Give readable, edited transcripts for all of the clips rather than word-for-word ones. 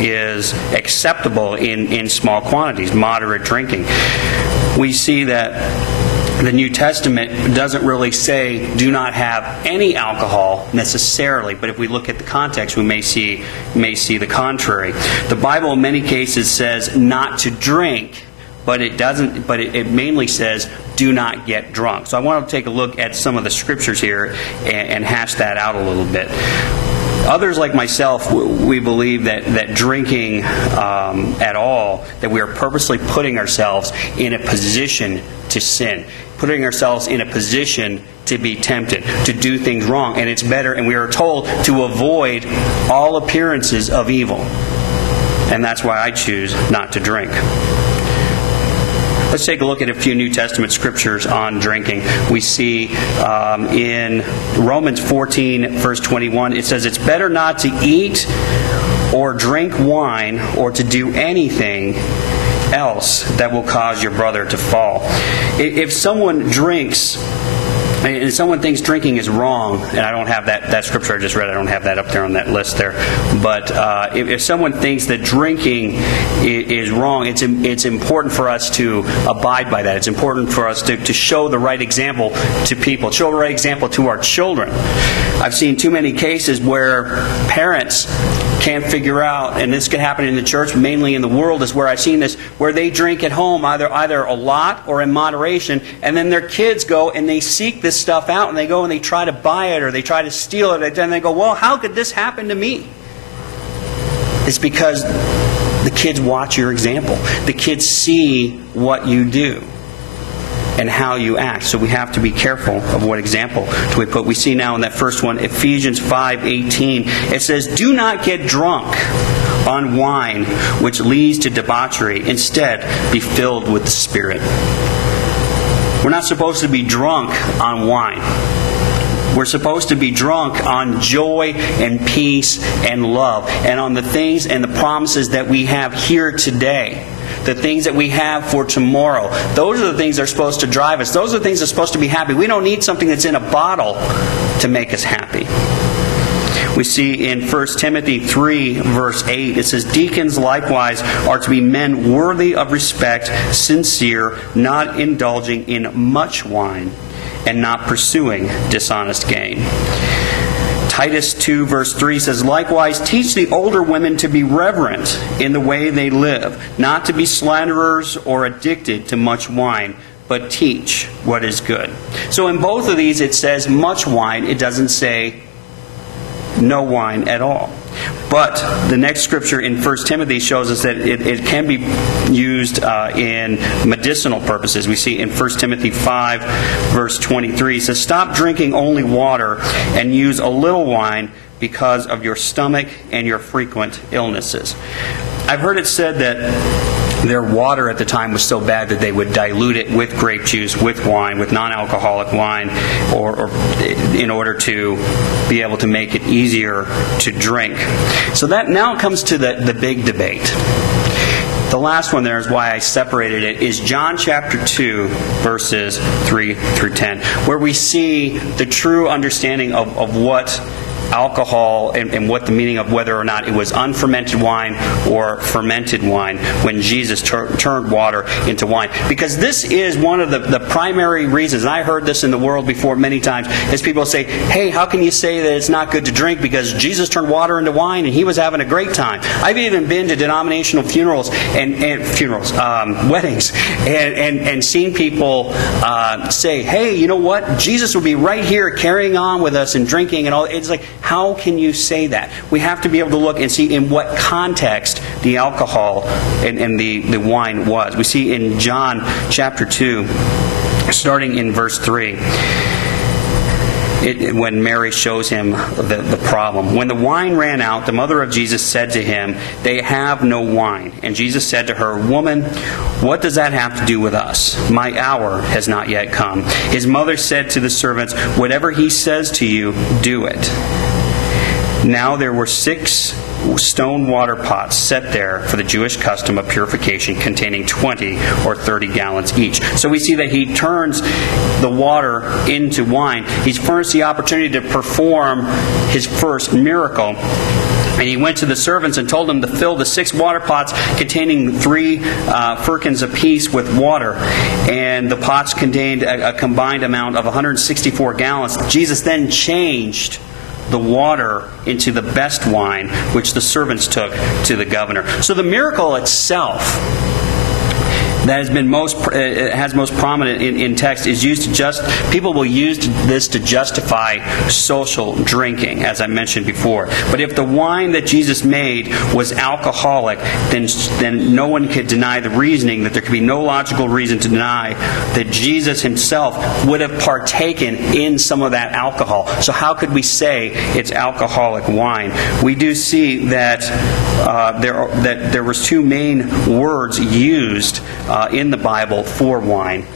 is acceptable in small quantities, moderate drinking. We see that the New Testament doesn't really say do not have any alcohol necessarily, but if we look at the context, we may see the contrary. The Bible in many cases says not to drink, but it doesn't. But it mainly says do not get drunk. So I want to take a look at some of the scriptures here and hash that out a little bit. Others like myself, we believe that drinking at all, that we are purposely putting ourselves in a position to sin, putting ourselves in a position to be tempted, to do things wrong. And it's better, and we are told to avoid all appearances of evil. And that's why I choose not to drink. Let's take a look at a few New Testament scriptures on drinking. We see in Romans 14, verse 21, it says, "It's better not to eat or drink wine or to do anything else that will cause your brother to fall." If someone drinks, and someone thinks drinking is wrong, and I don't have that scripture I just read, I don't have that up there on that list there, but if someone thinks that drinking is wrong, it's important for us to abide by that. It's important for us to show the right example to people, show the right example to our children. I've seen too many cases where parents can't figure out, and this can happen in the church, mainly in the world is where I've seen this, where they drink at home either a lot or in moderation, and then their kids go and they seek this stuff out, and they go and they try to buy it or they try to steal it, and they go, well, how could this happen to me? It's because the kids watch your example. The kids see what you do and how you act. So we have to be careful of what example do we put. We see now in that first one, Ephesians 5:18, it says, "Do not get drunk on wine, which leads to debauchery. Instead, be filled with the Spirit." We're not supposed to be drunk on wine. We're supposed to be drunk on joy and peace and love, and on the things and the promises that we have here today. The things that we have for tomorrow. Those are the things that are supposed to drive us. Those are the things that are supposed to be happy. We don't need something that's in a bottle to make us happy. We see in 1 Timothy 3, verse 8, it says, "Deacons likewise are to be men worthy of respect, sincere, not indulging in much wine, and not pursuing dishonest gain." Titus 2, verse 3 says, "Likewise teach the older women to be reverent in the way they live, not to be slanderers or addicted to much wine, but teach what is good." So in both of these it says much wine. It doesn't say no wine at all. But the next scripture in 1 Timothy shows us that it can be used in medicinal purposes. We see in 1 Timothy 5, verse 23, it says, "Stop drinking only water and use a little wine because of your stomach and your frequent illnesses." I've heard it said that their water at the time was so bad that they would dilute it with grape juice, with wine, with non-alcoholic wine, or in order to be able to make it easier to drink. So that now comes to the big debate. The last one there is why I separated it, is John chapter 2, verses 3 through 10, where we see the true understanding of what alcohol and what the meaning of whether or not it was unfermented wine or fermented wine when Jesus turned water into wine. Because this is one of the primary reasons, and I heard this in the world before many times, is people say, hey, how can you say that it's not good to drink because Jesus turned water into wine and he was having a great time? I've even been to denominational funerals and weddings and seen people say, hey, you know what? Jesus will be right here carrying on with us and drinking and all. It's like, how can you say that? We have to be able to look and see in what context the alcohol and the wine was. We see in John chapter 2, starting in verse 3, when Mary shows him the problem. When the wine ran out, the mother of Jesus said to him, "They have no wine." And Jesus said to her, "Woman, what does that have to do with us? My hour has not yet come." His mother said to the servants, "Whatever he says to you, do it." Now there were 6 stone water pots set there for the Jewish custom of purification, containing 20 or 30 gallons each. So we see that he turns the water into wine. He's furnished the opportunity to perform his first miracle. And he went to the servants and told them to fill the 6 water pots containing 3 firkins apiece with water. And the pots contained a combined amount of 164 gallons. Jesus then changed the water into the best wine, which the servants took to the governor. So the miracle itself that has been most prominent in text is used to people will use this to justify social drinking, as I mentioned before. But if the wine that Jesus made was alcoholic, then no one could deny the reasoning, that there could be no logical reason to deny that Jesus himself would have partaken in some of that alcohol. So how could we say it's alcoholic wine? We do see that there was 2 main words used in the Bible for wine.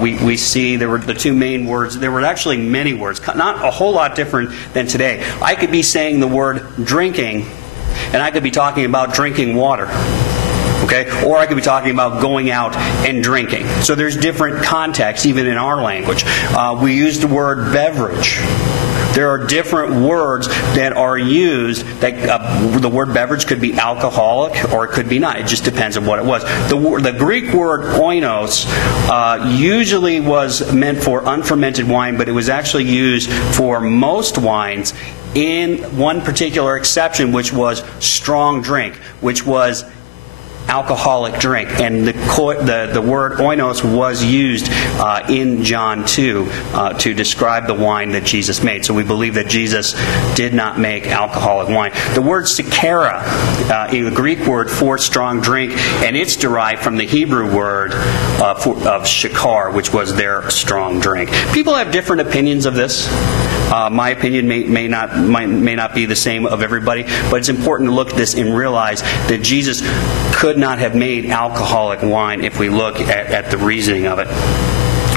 We see there were the 2 main words. There were actually many words, not a whole lot different than today. I could be saying the word drinking, and I could be talking about drinking water. Okay? Or I could be talking about going out and drinking. So there's different contexts, even in our language. We use the word beverage. There are different words that are used. The word beverage could be alcoholic or it could be not. It just depends on what it was. The Greek word oinos usually was meant for unfermented wine, but it was actually used for most wines, in one particular exception, which was strong drink, which was alcoholic drink. And the word oinos was used in John 2 to describe the wine that Jesus made. So we believe that Jesus did not make alcoholic wine. The word sakara, the Greek word for strong drink, and it's derived from the Hebrew word of shakar, which was their strong drink. People have different opinions of this. My opinion may not be the same of everybody, but it's important to look at this and realize that Jesus could not have made alcoholic wine if we look at the reasoning of it.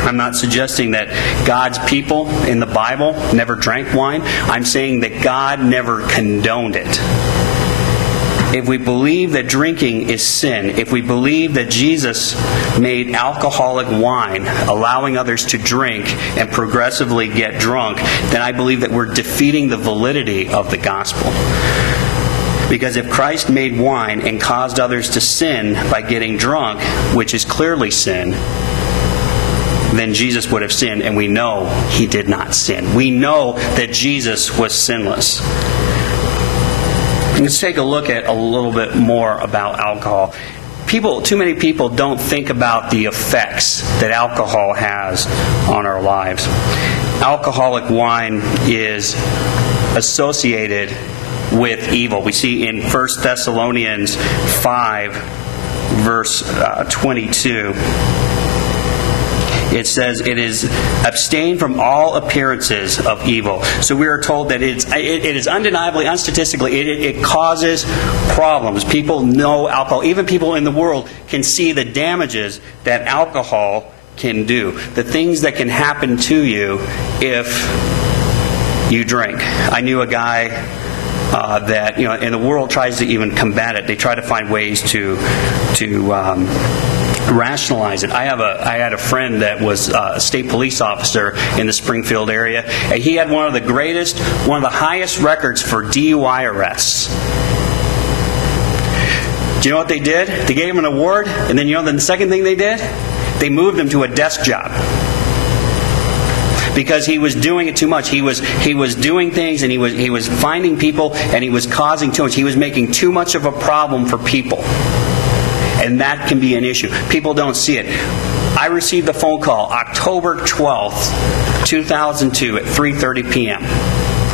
I'm not suggesting that God's people in the Bible never drank wine. I'm saying that God never condoned it. If we believe that drinking is sin, if we believe that Jesus made alcoholic wine, allowing others to drink and progressively get drunk, then I believe that we're defeating the validity of the gospel. Because if Christ made wine and caused others to sin by getting drunk, which is clearly sin, then Jesus would have sinned, and we know he did not sin. We know that Jesus was sinless. Let's take a look at a little bit more about alcohol. Too many people don't think about the effects that alcohol has on our lives. Alcoholic wine is associated with evil. We see in 1 Thessalonians 5, verse 22, it says, it is abstain from all appearances of evil. So we are told that it is undeniably, unstatistically, it causes problems. People know alcohol. Even people in the world can see the damages that alcohol can do. The things that can happen to you if you drink. I knew a guy that, and the world tries to even combat it. They try to find ways to rationalize it. I had a friend that was a state police officer in the Springfield area, and he had one of the highest records for DUI arrests. Do you know what they did? They gave him an award, and then the second thing they did? They moved him to a desk job. Because he was doing it too much. He was doing things, and he was finding people, and he was causing too much. He was making too much of a problem for people. And that can be an issue. People don't see it. I received a phone call October 12th, 2002 at 3:30 p.m.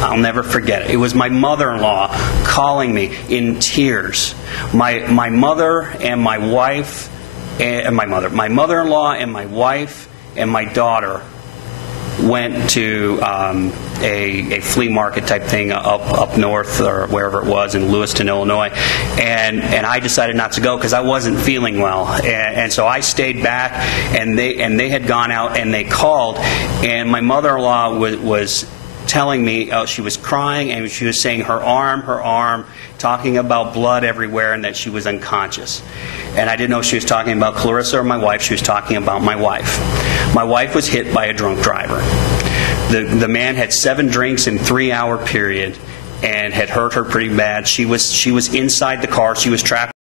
I'll never forget it. It was my mother-in-law calling me in tears. My mother and my wife, my mother-in-law and my wife and my daughter went to a flea market type thing up north or wherever it was in Lewiston, Illinois, and I decided not to go because I wasn't feeling well, and so I stayed back, and they had gone out, and they called, and my mother-in-law was telling me she was crying, and she was saying her arm, talking about blood everywhere, and that she was unconscious. And I didn't know if she was talking about Clarissa or my wife. She was talking about my wife. My wife was hit by a drunk driver. The man had 7 drinks in a 3-hour period, and had hurt her pretty bad. She was inside the car. She was trapped